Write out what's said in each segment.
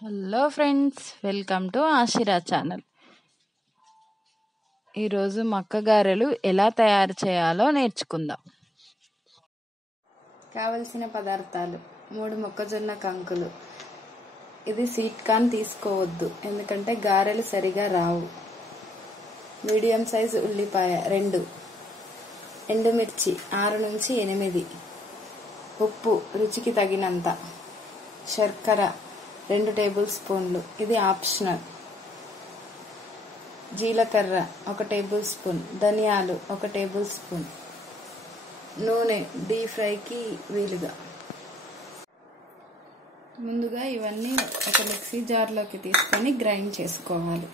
Hello friends, welcome to Ashira channel. ఈరోజు మక్క గారెలు ఎలా తయారు చేయాలో నేర్చుకుందాం. కావలసిన పదార్థాలు: 3 మొక్కజొన్న కంకులు. ఇది స్వీట్ కార్న్ తీసుకోవద్దు, ఎందుకంటే గారెలు సరిగా రావు. మీడియం సైజు ఉల్లిపాయ 2, ఎండుమిర్చి 6 నుంచి 8, ఉప్పు రుచికి తగినంత, శర్కర 2 టేబుల్ స్పూన్లు, ఇది ఆప్షనల్, జీలకర్ర 1 టేబుల్ స్పూన్, ధనియాలు 1 టేబుల్ స్పూన్, నూనె డీప్ ఫ్రైకి వీలుగా. ముందుగా ఇవన్నీ ఒక మిక్సీ జార్లోకి తీసుకొని గ్రైండ్ చేసుకోవాలి.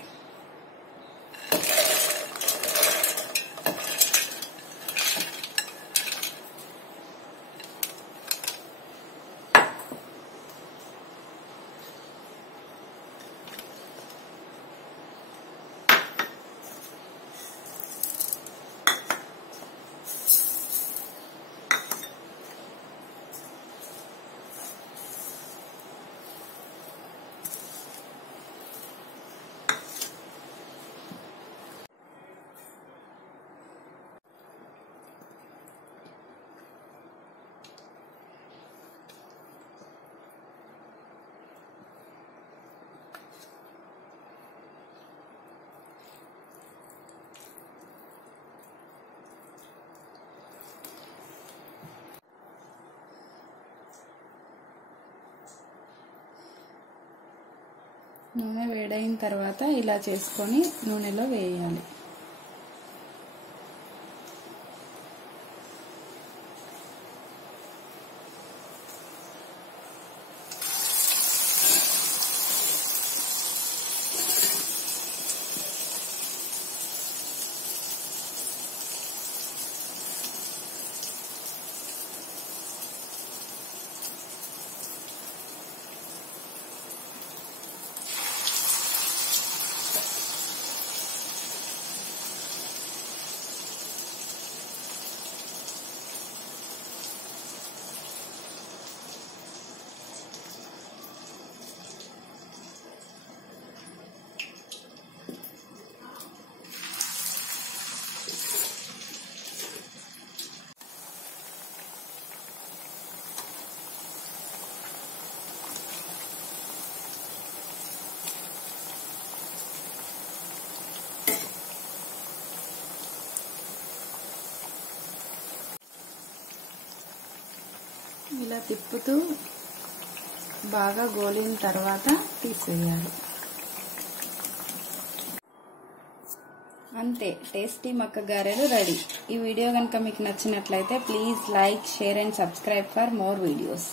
నూనె వేడైన తర్వాత ఇలా చేసుకొని నూనెలో వేయాలి. ఇలా తిప్పుతూ బాగా గోలిన తర్వాత తీసేయాలి. అంతే, టేస్టీ మక్క గారెలు రెడీ. ఈ వీడియో కనుక మీకు నచ్చినట్లయితే please like, share and subscribe for more videos.